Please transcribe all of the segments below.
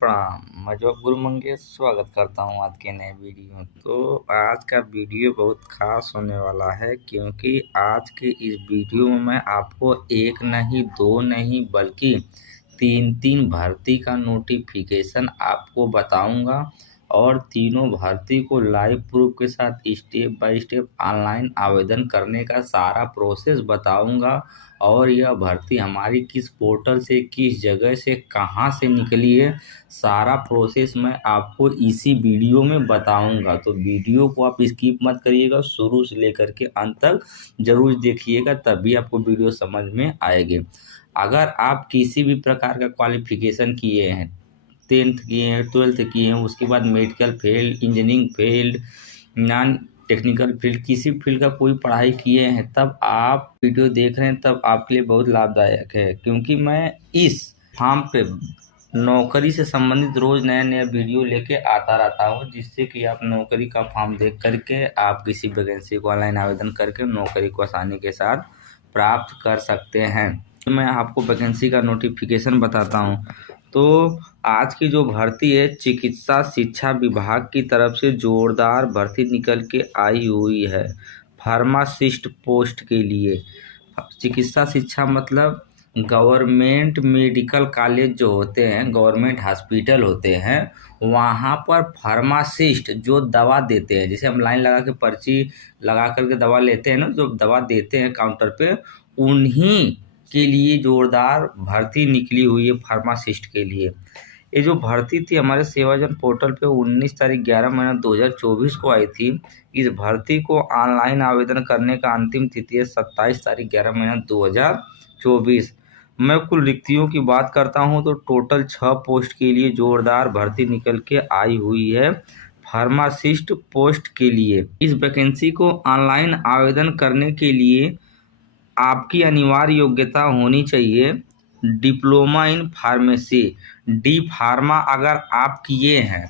प्रणाम। मैं जो गुरु मंगेश स्वागत करता हूँ आज के नए वीडियो में। तो आज का वीडियो बहुत खास होने वाला है, क्योंकि आज के इस वीडियो में मैं आपको एक नहीं दो नहीं बल्कि तीन भर्ती का नोटिफिकेशन आपको बताऊंगा और तीनों भर्ती को लाइव प्रूफ के साथ स्टेप बाय स्टेप ऑनलाइन आवेदन करने का सारा प्रोसेस बताऊंगा। और यह भर्ती हमारी किस पोर्टल से, किस जगह से, कहां से निकली है, सारा प्रोसेस मैं आपको इसी वीडियो में बताऊंगा। तो वीडियो को आप स्किप मत करिएगा, शुरू से लेकर के अंत तक जरूर देखिएगा, तभी आपको वीडियो समझ में आएगी। अगर आप किसी भी प्रकार का क्वालिफिकेशन किए हैं, 10th किए हैं, 12th किए हैं, उसके बाद medical field, engineering field, non technical field, किसी फील्ड का कोई पढ़ाई किए हैं, तब आप वीडियो देख रहे हैं, तब आपके लिए बहुत लाभदायक है। क्योंकि मैं इस फॉर्म पे नौकरी से संबंधित रोज नया नया वीडियो लेके आता रहता हूँ, जिससे कि आप नौकरी का फॉर्म देख करके आप किसी वैकेंसी को ऑनलाइन आवेदन करके नौकरी को आसानी के साथ प्राप्त कर सकते हैं। तो मैं आपको वैकेंसी का नोटिफिकेशन बताता हूँ। तो आज की जो भर्ती है, चिकित्सा शिक्षा विभाग की तरफ से जोरदार भर्ती निकल के आई हुई है फार्मासिस्ट पोस्ट के लिए। चिकित्सा शिक्षा मतलब गवर्नमेंट मेडिकल कॉलेज जो होते हैं, गवर्नमेंट हॉस्पिटल होते हैं, वहाँ पर फार्मासिस्ट जो दवा देते हैं, जैसे हम लाइन लगा के पर्ची लगा करके दवा लेते हैं ना, जो दवा देते हैं काउंटर पे, उन्हीं के लिए जोरदार भर्ती निकली हुई है फार्मासिस्ट के लिए। ये जो भर्ती थी हमारे सेवाजन पोर्टल पे 19 तारीख 11 महीना 2024 को आई थी। इस भर्ती को ऑनलाइन आवेदन करने का अंतिम तिथि है 27 तारीख 11 महीना 2024। मैं कुल रिक्तियों की बात करता हूं तो टोटल 6 पोस्ट के लिए जोरदार भर्ती निकल के आई हुई है फार्मासिस्ट पोस्ट के लिए। इस वैकेंसी को ऑनलाइन आवेदन करने के लिए आपकी अनिवार्य योग्यता होनी चाहिए diploma in pharmacy, D pharma अगर आप किए हैं।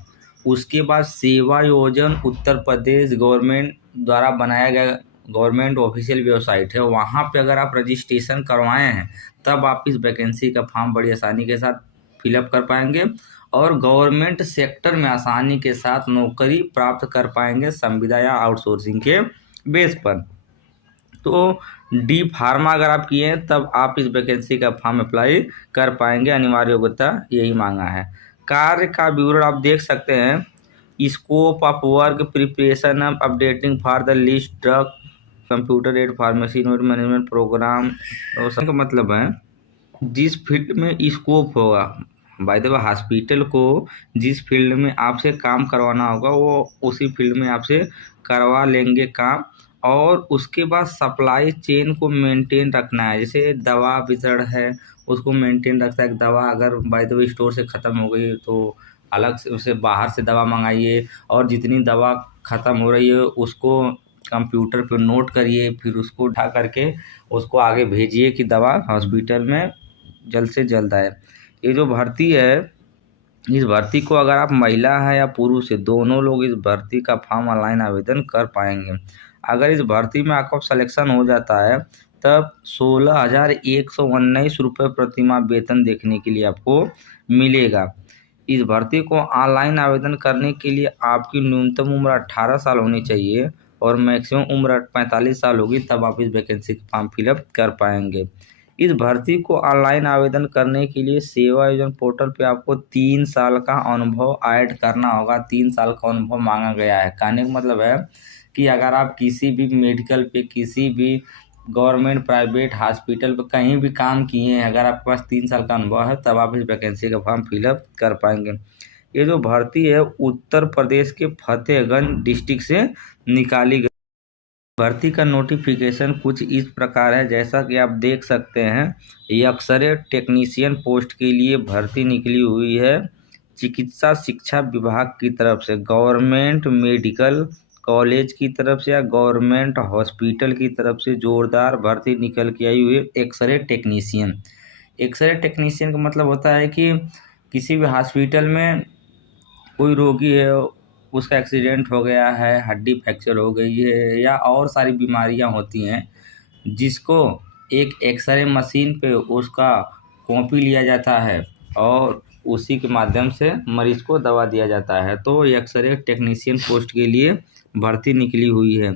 उसके बाद सेवा योजन उत्तर प्रदेश गवर्नमेंट द्वारा बनाया गया गवर्नमेंट ऑफिशियल वेबसाइट है, वहाँ पे अगर आप रजिस्ट्रेशन करवाए हैं, तब आप इस वैकेंसी का फॉर्म बड़ी आसानी के साथ फिलअप कर पाएंगे और गवर्नमेंट सेक्टर में आसानी के साथ नौकरी प्राप्त कर पाएंगे संविदा या आउटसोर्सिंग के बेस पर। तो डी फार्मा अगर आप किए हैं, तब आप इस वैकेंसी का फॉर्म अप्लाई कर पाएंगे। अनिवार्य योग्यता यही मांगा है। कार्य का विवरण आप देख सकते हैं। Scope of work, preparation of updating for the list drug computer aid pharmacy note management program. का मतलब है जिस फील्ड में स्कोप होगा, बाय द वे हॉस्पिटल को जिस फील्ड में आपसे काम करवाना होगा, वो उसी फील्ड में आपसे करवा लेंगे काम। और उसके बाद सप्लाई चेन को मेंटेन रखना है। जैसे दवा वितरण है, उसको मेंटेन रखता है। दवा अगर बाय द वे स्टोर से ख़त्म हो गई तो अलग से उसे बाहर से दवा मंगाइए, और जितनी दवा ख़त्म हो रही है उसको कंप्यूटर पर नोट करिए, फिर उसको उठा करके उसको आगे भेजिए कि दवा हॉस्पिटल में जल्द से जल्द आए। ये जो भर्ती है, इस भर्ती को अगर आप महिला हैं या पुरुष है, दोनों लोग इस भर्ती का फॉर्म ऑनलाइन आवेदन कर पाएंगे। अगर इस भर्ती में आपका सिलेक्शन हो जाता है, तब 16,119 रुपये प्रतिमाह वेतन देखने के लिए आपको मिलेगा। इस भर्ती को ऑनलाइन आवेदन करने के लिए आपकी न्यूनतम उम्र 18 साल होनी चाहिए और मैक्सिमम उम्र 45 साल होगी, तब आप इस वैकेंसी का फॉर्म फिलअप कर पाएंगे। इस भर्ती को ऑनलाइन आवेदन करने के लिए सेवा योजन पोर्टल पे आपको 3 साल का अनुभव ऐड करना होगा। 3 साल का अनुभव मांगा गया है। कहने का मतलब है कि अगर आप किसी भी मेडिकल पे, किसी भी गवर्नमेंट प्राइवेट हॉस्पिटल पे कहीं भी काम किए हैं, अगर आपके पास 3 साल का अनुभव है, तब आप इस वैकेंसी का फॉर्म फिलअप कर पाएंगे। ये जो भर्ती है उत्तर प्रदेश के फतेहगंज डिस्ट्रिक्ट से निकाली गई। भर्ती का नोटिफिकेशन कुछ इस प्रकार है, जैसा कि आप देख सकते हैं। एक्सरे टेक्नीशियन पोस्ट के लिए भर्ती निकली हुई है चिकित्सा शिक्षा विभाग की तरफ से, गवर्नमेंट मेडिकल कॉलेज की तरफ से या गवर्नमेंट हॉस्पिटल की तरफ से जोरदार भर्ती निकल के आई हुई है। एक्सरे टेक्नीशियन, एक्सरे टेक्नीशियन का मतलब होता है कि किसी भी हॉस्पिटल में कोई रोगी है, उसका एक्सीडेंट हो गया है, हड्डी फ्रैक्चर हो गई है, या और सारी बीमारियां होती हैं, जिसको एक एक्सरे मशीन पे उसका कॉपी लिया जाता है और उसी के माध्यम से मरीज को दवा दिया जाता है। तो ये एक्सरे टेक्नीशियन पोस्ट के लिए भर्ती निकली हुई है।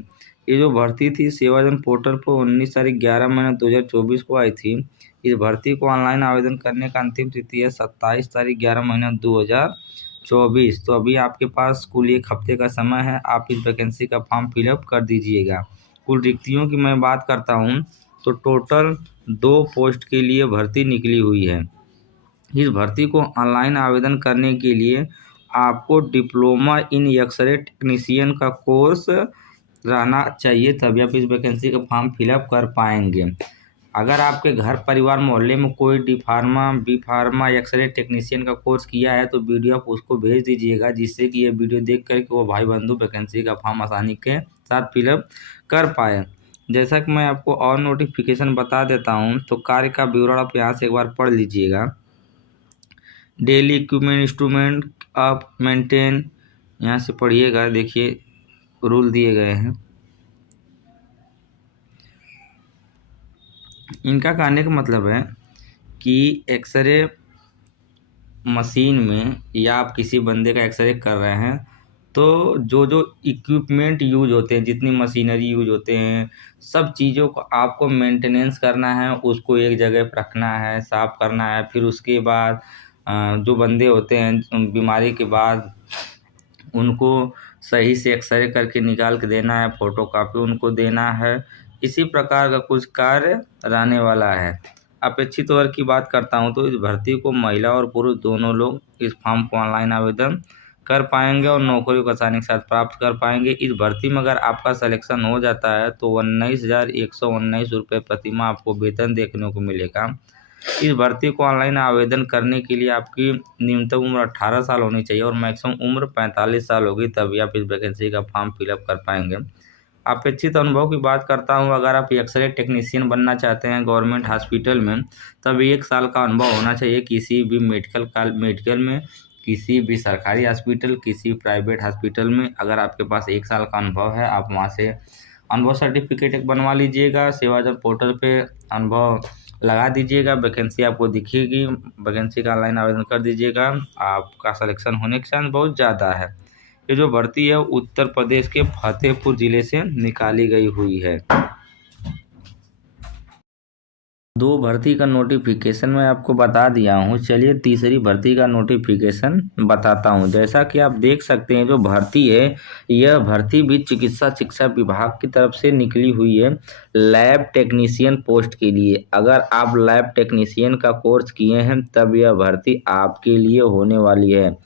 ये जो भर्ती थी सेवाजन पोर्टल पर 19 तारीख 11 महीना 2024 को आई थी। इस भर्ती को ऑनलाइन आवेदन करने का अंतिम तिथि है 27 तारीख 11 महीना 2024। तो अभी आपके पास कुल 1 हफ्ते का समय है, आप इस वैकेंसी का फॉर्म फिलअप कर दीजिएगा। कुल रिक्तियों की मैं बात करता हूँ तो टोटल 2 पोस्ट के लिए भर्ती निकली हुई है। इस भर्ती को ऑनलाइन आवेदन करने के लिए आपको डिप्लोमा इन एक्सरे टेक्नीशियन का कोर्स रहना चाहिए, तभी आप इस वैकेंसी का फॉर्म फिलअप कर पाएंगे। अगर आपके घर परिवार मोहल्ले में कोई D pharma, B pharma, x ray technician का कोर्स किया है तो वीडियो आप उसको भेज दीजिएगा, जिससे कि ये वीडियो देख कर के वो भाई बंधु वैकेंसी का फॉर्म आसानी के साथ फिलअप कर पाए। जैसा कि मैं आपको और नोटिफिकेशन बता देता हूँ, तो कार्य का विवरण आप यहाँ से एक बार पढ़ लीजिएगा। डेली इक्विपमेंट इंस्ट्रूमेंट आप मेंटेन, यहाँ से पढ़िएगा, देखिए रूल दिए गए हैं। इनका कहने का मतलब है कि एक्सरे मशीन में या आप किसी बंदे का एक्सरे कर रहे हैं तो जो जो इक्विपमेंट यूज होते हैं, जितनी मशीनरी यूज होते हैं, सब चीज़ों को आपको मेंटेनेंस करना है, उसको एक जगह पर रखना है, साफ़ करना है। फिर उसके बाद जो बंदे होते हैं बीमारी के बाद उनको सही से एक्सरे करके निकाल के देना है, फोटोकॉपी उनको देना है। इसी प्रकार का कुछ कार्य रहने वाला है। अपेक्षित वर्ग की बात करता हूं तो इस भर्ती को महिला और पुरुष दोनों लोग इस फॉर्म को ऑनलाइन आवेदन कर पाएंगे और नौकरी को आसानी के साथ प्राप्त कर पाएंगे। इस भर्ती में अगर आपका सिलेक्शन हो जाता है तो 19,119 रुपये प्रतिमाह आपको वेतन देखने को मिलेगा। इस भर्ती को ऑनलाइन आवेदन करने के लिए आपकी न्यूनतम उम्र 18 साल होनी चाहिए और मैक्सिमम उम्र 45 साल होगी, तभी आप इस वैकेंसी का फॉर्म फिलअप कर पाएंगे। अपेक्षित अनुभव की बात करता हूं, अगर आप एक्सरे टेक्नीशियन बनना चाहते हैं गवर्नमेंट हॉस्पिटल में, तब 1 साल का अनुभव होना चाहिए किसी भी मेडिकल में, किसी भी सरकारी हॉस्पिटल, किसी प्राइवेट हॉस्पिटल में। अगर आपके पास 1 साल का अनुभव है, आप वहाँ से अनुभव सर्टिफिकेट एक बनवा लीजिएगा। सेवाजन पोर्टल पे अनुभव लगा दीजिएगा, वैकेंसी आपको दिखेगी, वैकेंसी का ऑनलाइन आवेदन कर दीजिएगा। आपका सिलेक्शन होने के चांस बहुत ज़्यादा है। ये जो भर्ती है उत्तर प्रदेश के फतेहपुर जिले से निकाली गई हुई है। 2 भर्ती का नोटिफिकेशन मैं आपको बता दिया हूँ। चलिए तीसरी भर्ती का नोटिफिकेशन बताता हूँ। जैसा कि आप देख सकते हैं जो भर्ती है, यह भर्ती भी चिकित्सा शिक्षा विभाग की तरफ से निकली हुई है लैब टेक्नीशियन पोस्ट के लिए। अगर आप लैब टेक्नीशियन का कोर्स किए हैं तब यह भर्ती आपके लिए होने वाली है।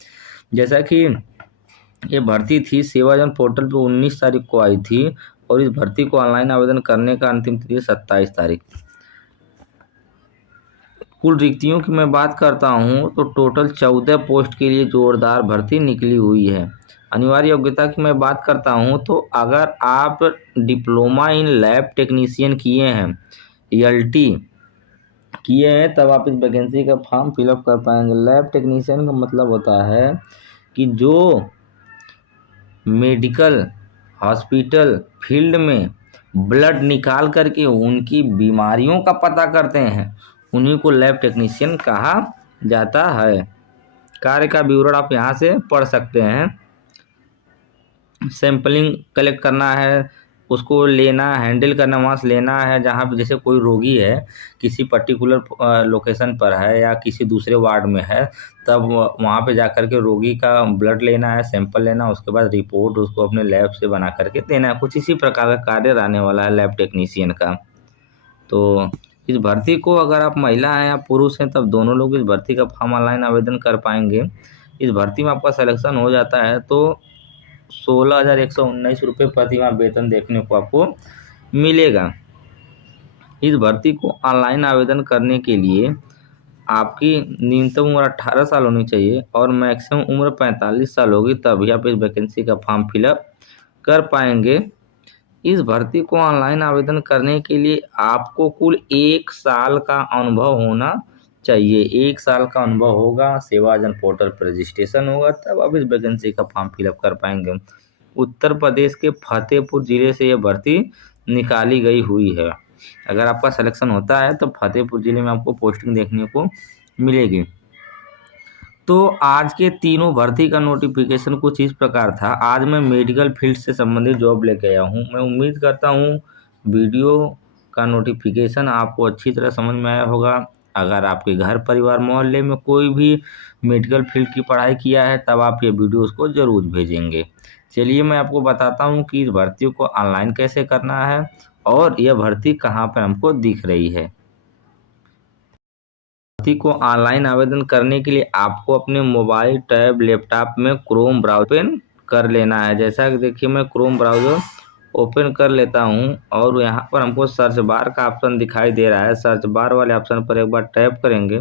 जैसा कि ये भर्ती थी सेवाजन पोर्टल पे 19 तारीख को आई थी और इस भर्ती को ऑनलाइन आवेदन करने का अंतिम तिथि 27 तारीख। कुल रिक्तियों की मैं बात करता हूं तो टोटल 14 पोस्ट के लिए जोरदार भर्ती निकली हुई है। अनिवार्य योग्यता की मैं बात करता हूं तो अगर आप डिप्लोमा इन लैब टेक्नीशियन किए हैं, LT किए हैं, तब आप इस वैकेंसी का फॉर्म फिलअप कर पाएंगे। लैब टेक्नीशियन का मतलब होता है कि जो मेडिकल हॉस्पिटल फील्ड में ब्लड निकाल करके उनकी बीमारियों का पता करते हैं, उन्हीं को लैब टेक्नीशियन कहा जाता है। कार्य का विवरण आप यहाँ से पढ़ सकते हैं। सैंपलिंग कलेक्ट करना है, उसको लेना, हैंडल करना, वहाँ से लेना है। जहाँ पे जैसे कोई रोगी है किसी पर्टिकुलर लोकेशन पर है या किसी दूसरे वार्ड में है, तब वहाँ पे जा कर के रोगी का ब्लड लेना है, सैंपल लेना, उसके बाद रिपोर्ट उसको अपने लैब से बना करके देना है। कुछ इसी प्रकार का कार्य रहने वाला है लैब टेक्नीशियन का। तो इस भर्ती को अगर आप महिला हैं या पुरुष हैं तब दोनों लोग इस भर्ती का फॉर्म ऑनलाइन आवेदन कर पाएंगे। इस भर्ती में आपका सिलेक्शन हो जाता है तो 16,119 रुपये प्रतिमाह वेतन देखने को आपको मिलेगा। इस भर्ती को ऑनलाइन आवेदन करने के लिए आपकी न्यूनतम उम्र 18 साल होनी चाहिए और मैक्सिमम उम्र 45 साल होगी, तभी आप इस वैकेंसी का फॉर्म फिलअप कर पाएंगे। इस भर्ती को ऑनलाइन आवेदन करने के लिए आपको कुल 1 साल का अनुभव होना चाहिए। 1 साल का अनुभव होगा, सेवाजन पोर्टल पर रजिस्ट्रेशन होगा, तब आप इस वैकेंसी का फॉर्म फिलअप कर पाएंगे। उत्तर प्रदेश के फतेहपुर जिले से यह भर्ती निकाली गई हुई है। अगर आपका सिलेक्शन होता है तो फतेहपुर जिले में आपको पोस्टिंग देखने को मिलेगी। तो आज के तीनों भर्ती का नोटिफिकेशन कुछ इस प्रकार था। आज मैं मेडिकल फील्ड से संबंधित जॉब लेके आया हूँ। मैं उम्मीद करता हूँ वीडियो का नोटिफिकेशन आपको अच्छी तरह समझ में आया होगा। अगर आपके घर परिवार मोहल्ले में कोई भी मेडिकल फील्ड की पढ़ाई किया है तब आप ये वीडियो उसको ज़रूर भेजेंगे। चलिए मैं आपको बताता हूँ कि इस भर्ती को ऑनलाइन कैसे करना है और यह भर्ती कहाँ पर हमको दिख रही है। भर्ती को ऑनलाइन आवेदन करने के लिए आपको अपने मोबाइल, टैब, लैपटॉप में क्रोम ब्राउज़र ओपन कर लेना है। जैसा कि देखिए मैं क्रोम ब्राउज़र ओपन कर लेता हूं और यहाँ पर हमको सर्च बार का ऑप्शन दिखाई दे रहा है। सर्च बार वाले ऑप्शन पर एक बार टैप करेंगे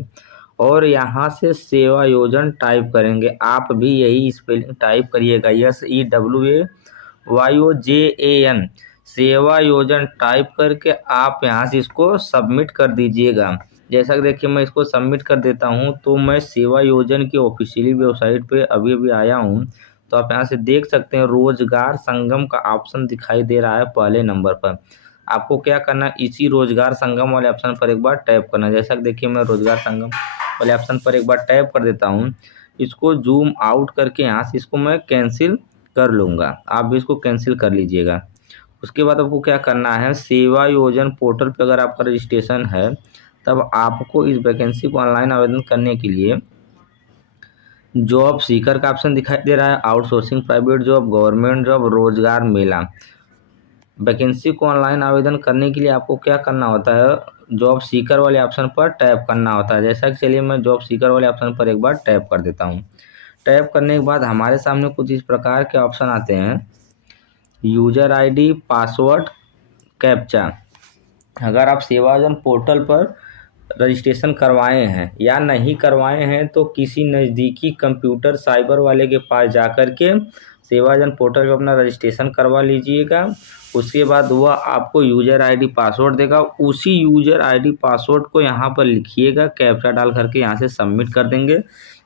और यहाँ से सेवा योजन टाइप करेंगे। आप भी यही स्पेलिंग टाइप करिएगा, SEWAYOJAN सेवा योजन टाइप करके आप यहाँ से इसको सबमिट कर दीजिएगा। जैसा कि देखिए मैं इसको सबमिट कर देता हूँ। तो मैं सेवा योजन की ऑफिशियली वेबसाइट पे अभी आया हूँ। तो आप यहाँ से देख सकते हैं रोजगार संगम का ऑप्शन दिखाई दे रहा है पहले नंबर पर। आपको क्या करना है, इसी रोजगार संगम वाले ऑप्शन पर एक बार टैप करना है। जैसा कि देखिए मैं रोजगार संगम वाले ऑप्शन पर एक बार टैप कर देता हूँ। इसको जूम आउट करके यहाँ से इसको मैं कैंसिल कर लूँगा। आप भी इसको कैंसिल कर लीजिएगा। उसके बाद आपको क्या करना है, सेवा योजन पोर्टल पर अगर आपका रजिस्ट्रेशन है तब आपको इस वैकेंसी को ऑनलाइन आवेदन करने के लिए जॉब सीकर का ऑप्शन दिखाई दे रहा है, outsourcing private job, government job, रोजगार मेला। वैकेंसी को ऑनलाइन आवेदन करने के लिए आपको क्या करना होता है, जॉब सीकर वाले ऑप्शन पर टैप करना होता है। जैसा कि चलिए मैं जॉब सीकर वाले ऑप्शन पर एक बार टैप कर देता हूँ। टैप करने के बाद हमारे सामने कुछ इस प्रकार के ऑप्शन आते हैं, यूजर आईडी, पासवर्ड, कैप्चा। अगर आप सेवाजन पोर्टल पर रजिस्ट्रेशन करवाए हैं या नहीं करवाए हैं तो किसी नज़दीकी कंप्यूटर साइबर वाले के पास जाकर के सेवाजन पोर्टल पर अपना रजिस्ट्रेशन करवा लीजिएगा। उसके बाद वह आपको यूज़र आईडी पासवर्ड देगा। उसी यूज़र आईडी पासवर्ड को यहाँ पर लिखिएगा, कैप्चा डाल करके यहाँ से सबमिट कर देंगे।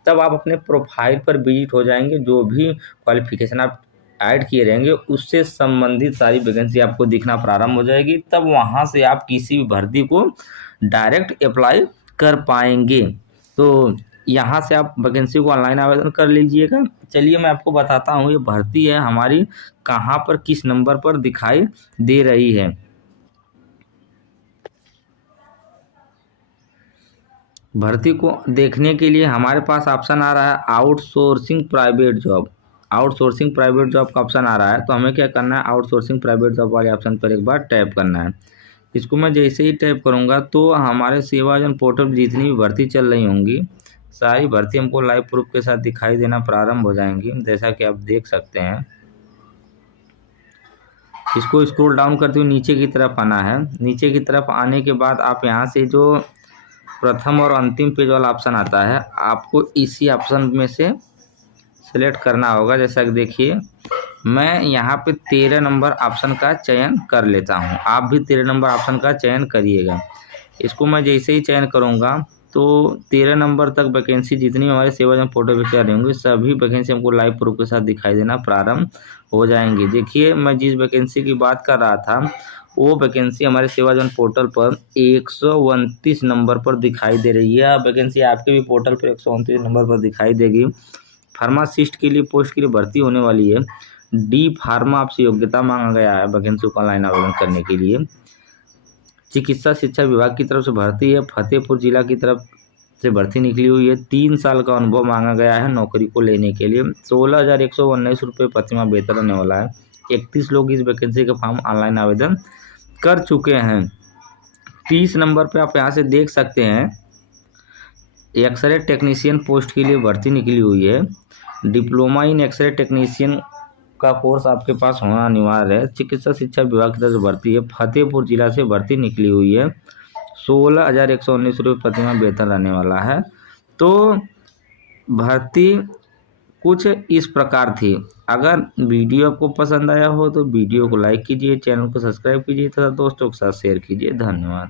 तब आप अपने प्रोफाइल पर विजिट हो जाएंगे। जो भी क्वालिफिकेशन आप ऐड किए रहेंगे उससे संबंधित सारी वैकेंसी आपको दिखना प्रारंभ हो जाएगी। तब वहाँ से आप किसी भी भर्ती को डायरेक्ट अप्लाई कर पाएंगे। तो यहाँ से आप वैकेंसी को ऑनलाइन आवेदन कर लीजिएगा। चलिए मैं आपको बताता हूँ ये भर्ती है हमारी कहाँ पर किस नंबर पर दिखाई दे रही है। भर्ती को देखने के लिए हमारे पास ऑप्शन आ रहा है outsourcing private job. Outsourcing private job का ऑप्शन आ रहा है। तो हमें क्या करना है, आउटसोर्सिंग प्राइवेट जॉब वाले ऑप्शन पर एक बार टैप करना है। इसको मैं जैसे ही टैप करूंगा तो हमारे सेवाजन पोर्टल पर जितनी भी भर्ती चल रही होंगी सारी भर्ती हमको लाइव प्रूफ के साथ दिखाई देना प्रारंभ हो जाएंगी। जैसा कि आप देख सकते हैं, इसको स्क्रॉल डाउन करते हुए नीचे की तरफ आना है। नीचे की तरफ आने के बाद आप यहाँ से जो प्रथम और अंतिम पेज वाला ऑप्शन आता है आपको इसी ऑप्शन में से सिलेक्ट करना होगा। जैसा कि देखिए मैं यहाँ पे 13 नंबर ऑप्शन का चयन कर लेता हूँ। आप भी 13 नंबर ऑप्शन का चयन करिएगा। इसको मैं जैसे ही चयन करूँगा तो 13 नंबर तक वैकेंसी जितनी हमारे सेवाजन पोर्टल पर चल रही होंगी सभी वैकेंसी हमको लाइव प्रूफ के साथ दिखाई देना प्रारंभ हो जाएंगी। देखिए मैं जिस वैकेंसी की बात कर रहा था वो वैकेंसी हमारे सेवाजन पोर्टल पर 129 नंबर पर दिखाई दे रही है। वैकेंसी आपके भी पोर्टल पर 129 नंबर पर दिखाई देगी। फार्मासिस्ट के लिए पोस्ट के लिए भर्ती होने वाली है। डी फार्मा आपसे योग्यता मांगा गया है वैकेंसी को ऑनलाइन आवेदन करने के लिए। चिकित्सा शिक्षा विभाग की तरफ से भर्ती है। फतेहपुर जिला की तरफ से भर्ती निकली हुई है। 3 साल का अनुभव मांगा गया है नौकरी को लेने के लिए। 16,119 रुपये प्रतिमाह वेतन होने वाला है। 31 लोग इस वैकेंसी का फॉर्म ऑनलाइन आवेदन कर चुके हैं। 30 नंबर पे आप यहाँ से देख सकते हैं एक्सरे टेक्नीशियन पोस्ट के लिए भर्ती निकली हुई है। डिप्लोमा इन एक्सरे टेक्नीशियन का कोर्स आपके पास होना अनिवार्य है। चिकित्सा शिक्षा विभाग की तरफ से भर्ती है। फतेहपुर जिला से भर्ती निकली हुई है। 16,119 रुपये प्रतिमाह वेतन रहने वाला है। तो भर्ती कुछ इस प्रकार थी। अगर वीडियो आपको पसंद आया हो तो वीडियो को लाइक कीजिए, चैनल को सब्सक्राइब कीजिए तथा दोस्तों के साथ शेयर कीजिए। धन्यवाद।